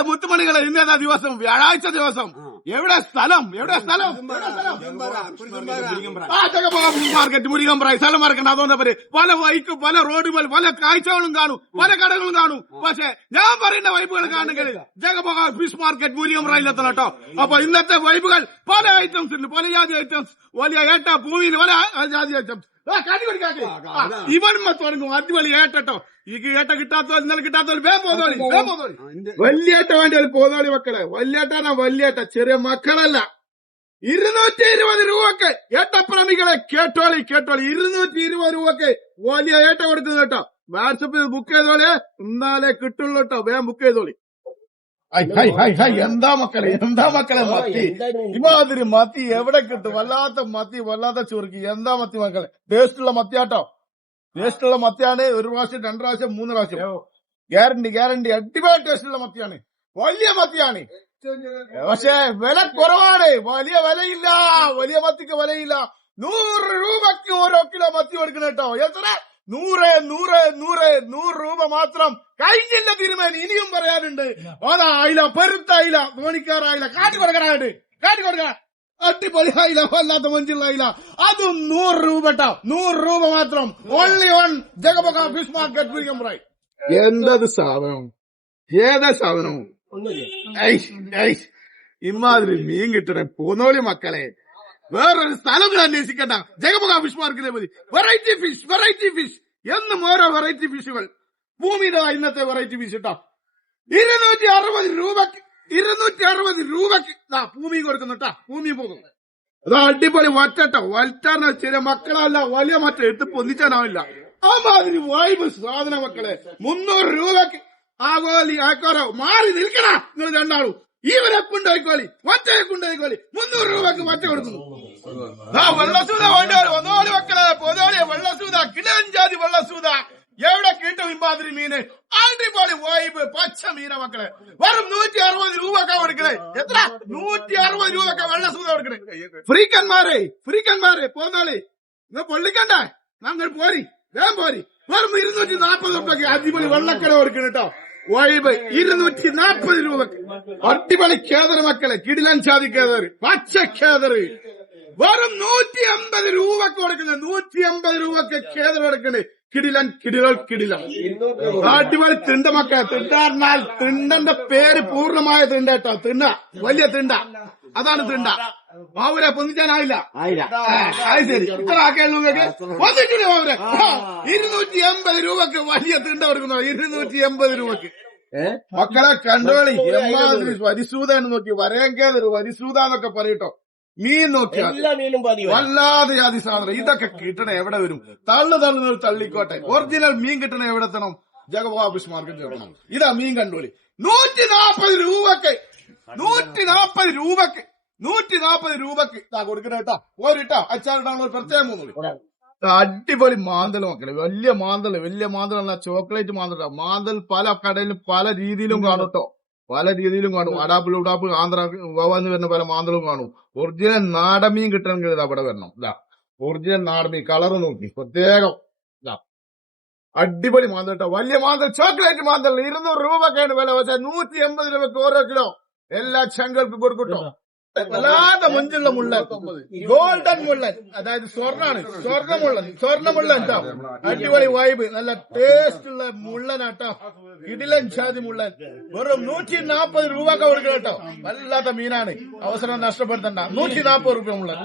മുത്തുമണികളെ ഇന്നേതാ ദിവസം? വ്യാഴാഴ്ച ദിവസം. എവിടെ സ്ഥലം? എവിടെ സ്ഥലം? മാർക്കറ്റ് മുരികമ്പ്ര സ്ഥലം മാർക്കറ്റ് അതുകൊണ്ട് പേര് പല വൈക്കും പല റോഡുകൾ പല കാഴ്ചകളും കാണും പല കടകളും കാണും. പക്ഷെ ഞാൻ പറയുന്ന വൈബുകൾ കാണുമെങ്കിൽ ജഗമോഹ ഫിഷ് മാർക്കറ്റ് മുരികമ്പ്രയിലെത്തണം കേട്ടോ അപ്പൊ ഇന്നത്തെ വൈബുകൾ പല ഐറ്റംസ് ഉണ്ട് പല ജാതി ഐറ്റംസ് വലിയ ഏട്ട ഭൂമിയിൽ പല ജാതി ഐറ്റംസ് ഇവൻ തുടങ്ങും അടിപൊളി ഏട്ടോ ഈ ഏട്ട കിട്ടാത്ത ഇന്നലെ കിട്ടാത്തോ വേ പോതോളി വലിയേട്ട വേണ്ടി ഒരു പോതോളി മക്കളെ. വലിയേട്ടാണ് വലിയേട്ട ചെറിയ മക്കളല്ല. ഇരുന്നൂറ്റി ഇരുപത് രൂപക്ക് ഏട്ടപ്രമികളെ കേട്ടോളി കേട്ടോളി. ഇരുന്നൂറ്റി ഇരുപത് രൂപക്ക് വലിയ ഏട്ട കൊടുക്കുന്നത് കേട്ടോ. വാട്സപ്പിൽ ബുക്ക് ചെയ്തോളി എന്നാലേ കിട്ടുള്ളൂ കേട്ടോ. വേഗം ബുക്ക് ചെയ്തോളി. ഹൈ, ഹൈ, ഹൈ, ഹൈ, എന്താ മക്കളെ എന്താ മക്കളെ മത്തി? ഇമാതിരി മത്തി എവിടെ കിട്ടും? വല്ലാത്ത മത്തി വല്ലാത്ത ചുരുക്കി എന്താ മത്തി മക്കളെ? ടേസ്റ്റുള്ള മത്തിയാട്ടോ ടേസ്റ്റുള്ള മത്തിയാണ് ഒരു പ്രാവശ്യം രണ്ടു പ്രാവശ്യം മൂന്ന് പ്രാവശ്യം. ഗ്യാരണ്ടി ഗ്യാരണ്ടി അടിപൊളി ടേസ്റ്റുള്ള മത്തിയാണ്. വലിയ മത്തിയാണ്. പക്ഷെ വില കുറവാണ്. വലിയ വിലയില്ല. വലിയ മത്തിക്ക് വിലയില്ല. നൂറ് രൂപക്ക് ഓരോ കിലോ മത്തി കൊടുക്കണം കേട്ടോ. എത്ര? നൂറ് നൂറ് നൂറ് നൂറ് രൂപ മാത്രം. കഴിഞ്ഞില്ല തീരുമാനം. ഇനിയും പറയാനുണ്ട്. അതായില്ല പെരുത്തായില്ല മണിക്കാറായില്ല കാട്ടി കൊടുക്കാനായിട്ട് കാട്ടി കൊടുക്കാൻ അടിപൊളിയായില്ല വല്ലാത്ത മഞ്ചുള്ളായില്ല അതും നൂറ് രൂപ കേട്ടോ. നൂറ് രൂപ മാത്രം. ഓൺലി ഓൺ ജഗബക ഫിഷ് മാർക്കറ്റ് എന്തത് സാധനം? ഏതാ സാധനം? ഐ, ഐ, ഇമാതിരി മീൻ കിട്ടണേ പൂന്നോളി മക്കളെ. വേറൊരു സ്ഥലങ്ങൾ അന്വേഷിക്കണ്ട. ജഗമുഖ ഫിഷ് മാർക്കിലെ മതി. വെറൈറ്റി ഫിഷ് വെറൈറ്റി ഫിഷ് എന്നും ഓരോ വെറൈറ്റി ഫിഷുകൾ ഭൂമിയുടെ ഇന്നത്തെ വെറൈറ്റി ഫിഷ് ഇട്ടോ ഇരുന്നൂറ്റി അറുപത് രൂപക്ക് ഇരുന്നൂറ്റി അറുപത് രൂപക്ക് ദാ ഭൂമി കൊടുക്കുന്നു കേട്ടോ ഭൂമി പോകുന്നു. അതാ അടിപൊളി വറ്റട്ടോ വറ്റാനോ ചില മക്കളല്ല വലിയ മറ്റ എടുത്ത് പൊന്നിച്ചാനാവില്ല. ആ മാതിരി വായ്പ സാധന മക്കളെ. മുന്നൂറ് രൂപക്ക് ആകോലി ആക്കോറോ മാറി നിൽക്കണ നിങ്ങൾ രണ്ടാളും. ഇവരെ കൊണ്ടുപോയിക്കോളി മറ്റേ കൊണ്ടുപോയിക്കോളി. മുന്നൂറ് രൂപക്ക് മറ്റ കൊടുക്കുന്നു ആ വെള്ളസൂത ഒന്നോളി മക്കളെ പൊതോളി വെള്ളസൂത കിളഞ്ചാതി വെള്ളസൂത. എവിടെ കിട്ടും ഇമ്പാതിരി മീന്? അടിപൊളി വൈബ് പച്ച മീന മക്കളെ. വെറും നൂറ്റി അറുപത് രൂപക്ക കൊടുക്കണേ. എത്ര? നൂറ്റി അറുപത് രൂപക്ക വെള്ളസൂത കൊടുക്കണേ. ഫ്രീക്കന്മാരെ ഫ്രീക്കന്മാരെ പോന്നാളി നിങ്ങൾ പൊള്ളിക്കണ്ടേ? ഞങ്ങൾ പോരി വേഗം പോരി. വെറും ഇരുന്നൂറ്റി നാൽപ്പത് രൂപക്ക് അടിപൊളി വെള്ളക്കട കൊടുക്കണം വൈബ് ഇരുന്നൂറ്റി നാൽപ്പത് രൂപക്ക് അടിപൊളി കേതർ മക്കളെ കിടിലൻ ചാതി കേതർ പച്ച കേതർ വെറും നൂറ്റി അമ്പത് രൂപക്ക് കൊടുക്കുന്നത് നൂറ്റി അമ്പത് രൂപക്ക് ഖേദർ കൊടുക്കണേ. കിടിലൻ കിടിലൻ കിടിലൻ അടിപൊളി തിണ്ട മക്കളെ തിണ്ടാറിനാൽ തിണ്ടന്റെ പേര് പൂർണമായ തിണ്ടേട്ടോ തിണ്ട വലിയ തിണ്ട. അതാണ് തിണ്ട മാവൂരെ പൊന്നിച്ചാനായില്ല. അത് ശരി. ഇത്ര വന്നിട്ടില്ല മാവൂരെ ഇരുന്നൂറ്റി എൺപത് രൂപക്ക് വലിയ തിണ്ട കൊടുക്കുന്നു. ഇരുന്നൂറ്റി എൺപത് രൂപക്ക്. മക്കളെ കണ്ടോളി. എമ്മാതിരി വരിസൂത എന്ന് നോക്കി. വരേങ്കേതൊരു വരിസൂത എന്നൊക്കെ പറയട്ടോ. മീൻ നോക്കിയാൽ വല്ലാതെ ജാതി സാധനം. ഇതൊക്കെ കിട്ടണ എവിടെ വരും? തള്ളു തള്ളുന്ന തള്ളിക്കോട്ടെ. ഒറിജിനൽ മീൻ കിട്ടണ എവിടെ എത്തണം? ജഗബാബുഷ് മാർക്കറ്റ് ചേർക്കണം ഇതാ മീൻ കണ്ടോളി. നൂറ്റി നാപ്പത് രൂപക്ക് നൂറ്റി നാപ്പത് രൂപക്ക് നൂറ്റി നാപ്പത് രൂപക്ക് ഇതാ കൊടുക്കണ കേട്ടാ. ഓരിട്ടാ അച്ചാർ ഒരു പ്രത്യേകം മൂന്നുള്ളി അടിപൊളി മാന്തൽ മക്കളെ. വലിയ മാന്തൽ വലിയ മാന്തൽ അല്ല ചോക്ലേറ്റ് മാന്തൽ മാന്തൽ പല കടയിലും പല രീതിയിലും കാണും കേട്ടോ. പല രീതിയിലും കാണും. അടാപ്പിൾ ഉടാപ്പിൾ ആന്ധ്ര ഗോവാന്ന് വരുന്ന പല മാന്തലും കാണും. ഒറിജിനൽ നാടമീൻ കിട്ടണമെങ്കിൽ ഇത് അവിടെ വരണം. ഇതാ ഒറിജിനൽ നാടമീൻ കളർ നോക്കി പ്രത്യേകം. ഇതാ അടിപൊളി മാന്തൽ കേട്ടോ. വലിയ മാന്തൽ ചോക്ലേറ്റ് മാന്തൽ ഇരുന്നൂറ് രൂപക്കാണ് വില. പക്ഷെ നൂറ്റി എൺപത് രൂപക്ക് ഓരോ കിലോ. എല്ലാ ചങ്കൾക്കും കൊടുക്കട്ടോ. വല്ലാതെ മഞ്ചുള്ള മുള്ളൻ. ഗോൾഡൻ മുള്ളൻ. അതായത് സ്വർണാണ് സ്വർണ. മുള്ളൻ സ്വർണ മുള്ളൻ അടിപൊളി വൈബ് നല്ല ടേസ്റ്റ് ഉള്ള മുള്ളനാട്ടോ. ഇടിലൻ ചാതി മുള്ളൻ. വെറും നൂറ്റി നാപ്പത് രൂപ കൊടുക്കണം കേട്ടോ വല്ലാത്ത മീനാണ്. അവസരം നഷ്ടപ്പെടുത്തണ്ട. നൂറ്റി നാപ്പത് രൂപ മുള്ളൻ.